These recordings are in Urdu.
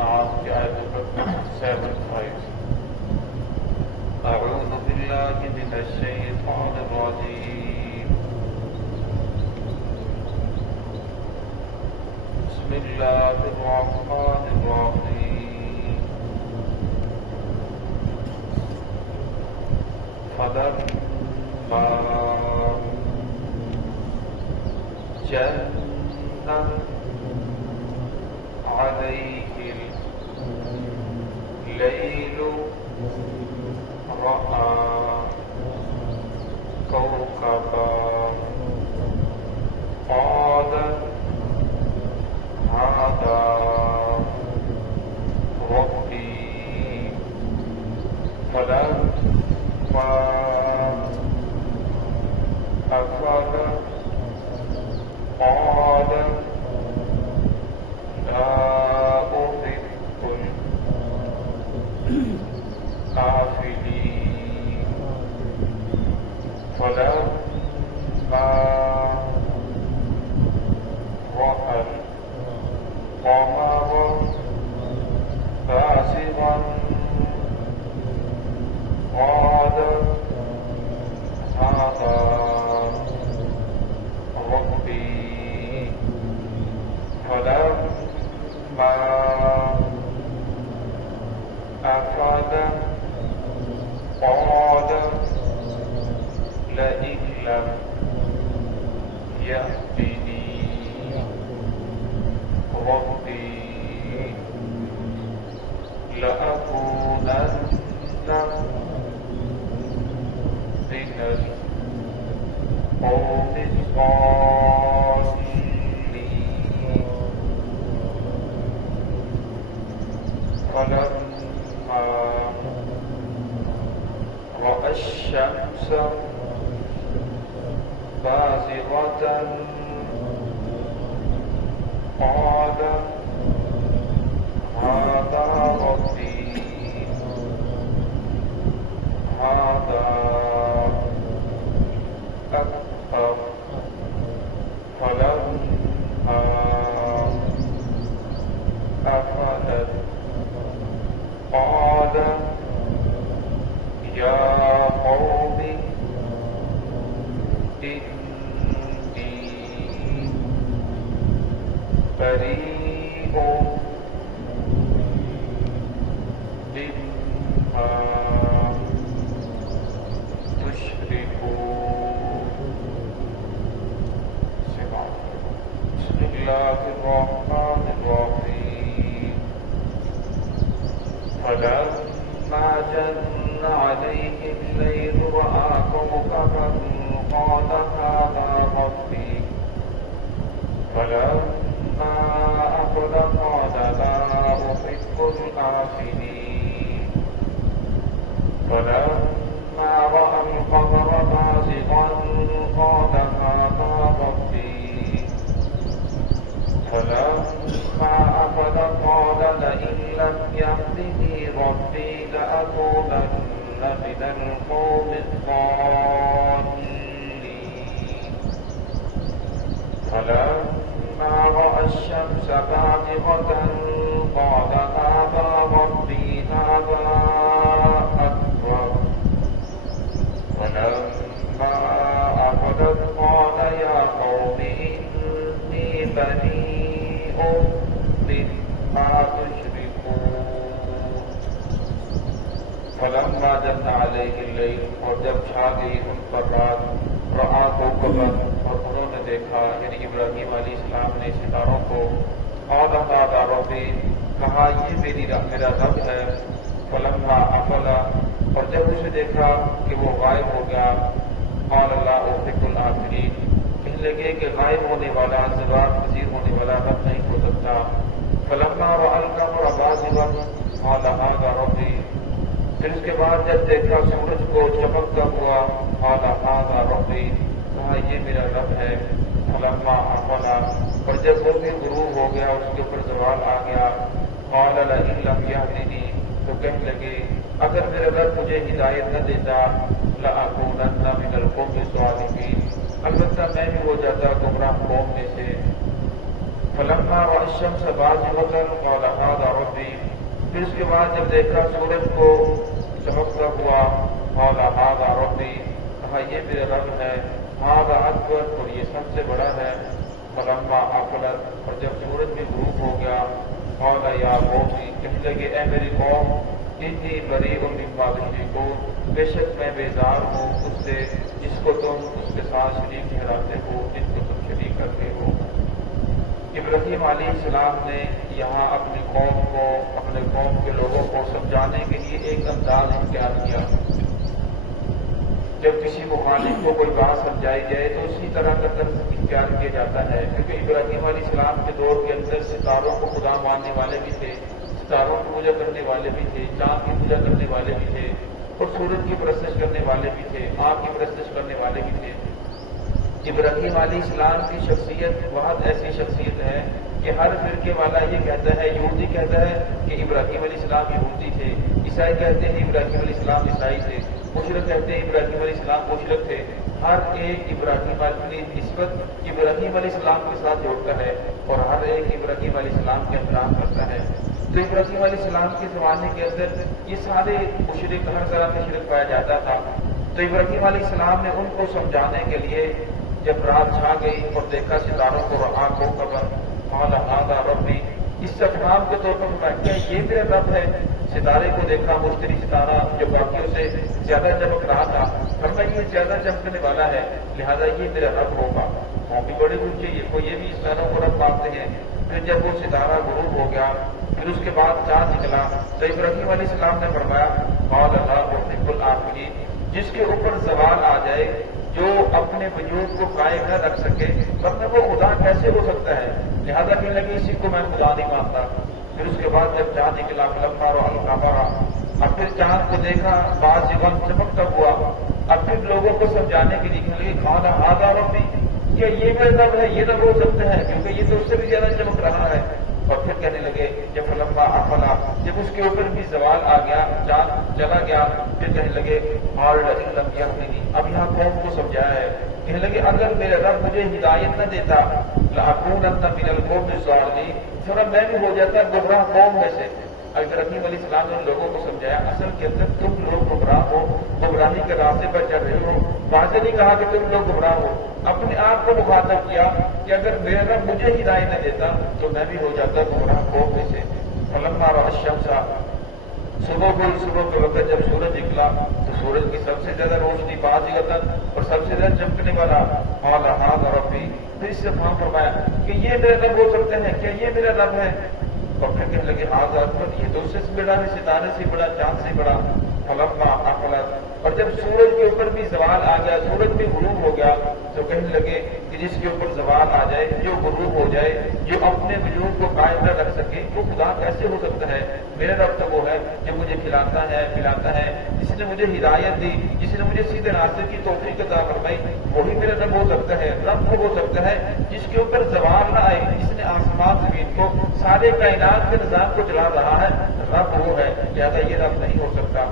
الأنعام کی آیت نمبر 75. أعوذ بالله من الشيطان الرجيم. بسم الله الرحمن الرحيم. فلما جن عليه الليل رأى كوكبا قال هذا ربي فلما أفل قال لا أحب الآفلين فلما رأى القمر بازغا قال هذا ربي فلما أفل قال لئن لم يهدني ربي لأكونن من القوم الضالين فلما رأى الشمس بازغة قال هذا ربي هذا أكبر فلما أفلت قال يا قوم إني بريء مما تشركون. بسم الله الرحمن الرحيم. فلما جن عليه الليل رأى كوكبا قال هذا ربي فلما أفل قال لا أحب الآفلين فلما رأى القمر بازغا قال هذا ربي فلما أفل قال لئن لم يهدني ربي لأكونن من القوم الضالين فلما رأى الشمس بازغة قال هذا ربي هذا أكبر فلما أفلت قال يا قوم إني بريء مما تشركون. فلما جن عليه الليل اور جب چھا گئی ان پر رات رآ کوكبا اور انہوں نے دیکھا یعنی ابراہیم علیہ السلام نے ستاروں کو قال هذا ربی کہا یہ میرا رب ہے. فلما افل اور جب اسے دیکھا کہ وہ غائب ہو گیا قال لا احب الآفلین کہنے لگے کہ غائب ہونے والا زوال پذیر ہونے والا رب نہیں ہو سکتا. فلما رأى القمر بازغا قال هذا ربی پھر اس کے بعد جب دیکھا سورج کو چمکتا ہوا قال هذا ربی کہا یہ میرا رب ہے. فلما افل اور جب وہ بھی غروب ہو گیا اس کے اوپر زوال آ گیا قال لئن لم يهدني تو کہنے لگے اگر میرا رب مجھے ہدایت نہ دیتا لأکونن من القوم الظالمین البتہ میں بھی ہو جاتا گمراہ قوم میں سے. فلما رأى الشمس بازغة قال هذا ربي، پھر اس کے بعد جب دیکھا سورج کو چمکتا ہوا قال هذا ربی، کہا یہ میرا رب ہے، هذا اکبر، اور یہ سب سے بڑا ہے۔ فلما افلت، اور جب سورج بھی غروب ہو گیا قال یا قومی، کہنے لگے اے میری قوم، انی بریء مما تشرکون، بے شک میں بیزار ہوں اس سے جس کو تم اس کے ساتھ شریک ٹھہراتے ہو، جن کو تم شریک کرتے ہو۔ ابراہیم علیہ السلام نے یہاں اپنی قوم کو، اپنے قوم کے لوگوں کو سمجھانے کے لیے ایک انداز اختیار کیا۔ جب کسی مخالف کو کوئی بات سمجھائی جائے تو اسی طرح کا طرز اختیار کیا جاتا ہے، کیونکہ ابراہیم علیہ السلام کے دور کے اندر ستاروں کو خدا ماننے والے بھی تھے، ستاروں کی پوجا کرنے والے بھی تھے، چاند کی پوجا کرنے والے بھی تھے، اور سورج کی پرستش کرنے والے بھی تھے، آنکھ کی پرستش کرنے والے بھی تھے۔ ابراہیم علیہ السلام کی شخصیت بہت ایسی شخصیت ہے کہ ہر فرقے والا یہ کہتا ہے، یہودی کہتا ہے کہ ابراہیم علیہ السلام یہودی تھے، عیسائی کہتے ہیں ابراہیم علیہ السلام عیسائی تھے، مشرک کہتے ہیں ابراہیم علیہ السلام مشرک تھے۔ ہر ایک ابراہیم علیہ نسبت ابراہیم علیہ السلام کے ساتھ جوڑتا ہے اور ہر ایک ابراہیم علیہ السلام کے احترام کرتا ہے۔ تو ابراہیم علیہ السلام کے زمانے کے اندر یہ سارے مشرک، ہر طرح کا شرک پایا جاتا تھا۔ تو ابراہیم علیہ السلام نے ان کو سمجھانے کے لیے جب رات چھا گئی اور دیکھا ستاروں کو، آنکھوں کا قال هذا ربی، استفہام کے طور پر کیا یہ میرا رب ہے؟ ستارے کو دیکھا، مشتری ستارہ جو باقیوں سے زیادہ چمک رہا تھا، فرمایا یہ زیادہ چمکنے والا ہے، لہذا یہ میرا رب ہوگا۔ وہ بھی بڑے اونچے، یہ بھی ستاروں کو رب مانتے ہیں۔ پھر جب وہ ستارہ غروب ہو گیا، پھر اس کے بعد چاند نکلا، تو ابراہیم علیہ السلام نے فرمایا قال لا احب الآفلین، جس کے اوپر زوال آ جائے، جو اپنے وجود کو قائم نہ رکھ سکے، ورنہ وہ خدا کیسے ہو سکتا ہے؟ لہذا کہنے لگے اسی کو میں خدا نہیں مانتا۔ پھر اس کے بعد جب چاند نکلا فلما رأى القمر، اب پھر چاند کو دیکھا بازغا، چمکتا ہوا، اب پھر لوگوں کو سمجھانے کے لیے کہنے لگے قال هذا ربی، کیا یہ میرا رب ہے؟ یہ رب ہو سکتا ہے کیونکہ یہ تو اس سے بھی زیادہ چمک رہا ہے۔ اور پھر کہنے لگے جب فلما افلا، جب اس کے اوپر بھی زوال آ گیا، چاند چلا گیا، پھر کہنے لگے اب یہاں قوم کو سمجھایا ہے، کہنے لگے اگر میرا رب مجھے ہدایت نہ دیتا لأکونن من القوم الظالمین، تھوڑا میں بھی ہو جاتا گمراہ قوم میں سے۔ ابراہیم علیہ السلام نے ان لوگوں کو سمجھایا اصل کے اندر تم لوگ گمراہ ہو، گمراہی کے راستے پر چل رہے ہو، واضح نہیں کہا کہ تم لوگ گمراہ ہو، اپنے آپ کو مخاطب کیا کہ اگر میرا رب مجھے ہدایت نہ دیتا تو میں بھی ہو جاتا گمراہ قوم میں سے۔ فلما رأى الشمس، صبح کو صبح کے وقت جب سورج نکلا تو سورج کی سب سے زیادہ روشنی بازغۃ اور سب سے زیادہ چمکنے والا قال هذا ربی، پھر اس سے فرمایا کہ یہ میرا رب ہو سکتا ہے، کیا یہ میرا رب ہے؟ اور پھر کہنے لگے هذا اکبر، یہ تو اس سے بڑا ہے، ستارے سے بڑا، چاند سے بڑا۔ فلما افلت، اور جب سورج کے اوپر بھی زوال آ گیا، سورج بھی غروب ہو گیا، تو کہنے لگے کہ جس کے اوپر زوال آ جائے، جو غروب ہو جائے، جو اپنے وجود کو قائم نہ رکھ سکے، وہ خدا کیسے ہو سکتا ہے؟ میرا رب تو وہ ہے جو مجھے کھلاتا ہے، پلاتا ہے، جس نے مجھے ہدایت دی، جس نے مجھے سیدھے راستے کی توفیق عطا فرمائی، وہی میرا رب ہو سکتا ہے۔ رب وہ ہو سکتا ہے جس کے اوپر زوال نہ آئے، جس نے آسمان زمین کو، سارے کائنات کے نظام کو چلا رہا ہے، رب وہ ہے، لہٰذا یہ رب نہیں ہو سکتا۔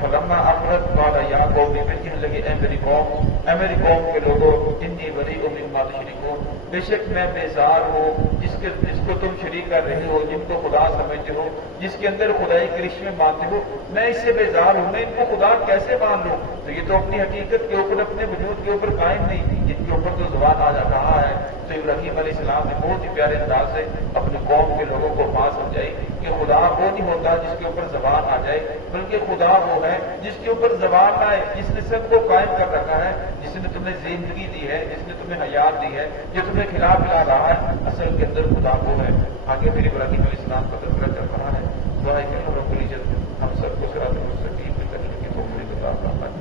فلما افلت قال یا قوم، پھر کہنے لگے اے میری قوم کے لوگوں، انی بریء مما تشرکون، بے شک میں بیزار ہوں جس کو تم شریک کر رہے ہو، جن کو خدا سمجھتے ہو، جس کے اندر خدائی کرشمے مانتے ہو، میں اس سے بیزار ہوں، میں ان کو خدا کیسے مان لوں؟ تو یہ تو اپنی حقیقت کے اوپر، اپنے وجود کے اوپر قائم نہیں، جن کے اوپر تو زوال آ رہا ہے۔ تو ابراہیم علیہ السلام نے بہت ہی پیارے انداز سے اپنے قوم کے لوگوں کو بات سمجھائی کہ خدا وہ نہیں ہوتا جس کے اوپر زوال آ جائے، بلکہ خدا وہ ہے جس کے اوپر زوال نہ آئے، جس نے سب کو قائم کر رکھا ہے، جس نے تمہیں زندگی دی ہے، جس نے تمہیں حیات دی ہے، جو تمہیں کھلا پلا رہا ہے، اصل کے اندر خدا وہ ہے۔ آگے پھر ابراہیم علیہ السلام کا تذکرہ چل رہا ہے۔ دعا ہے کہ رب العزت ہم سب کو صراط مستقیم پہ چلنے کی توفیق عطا فرمائے۔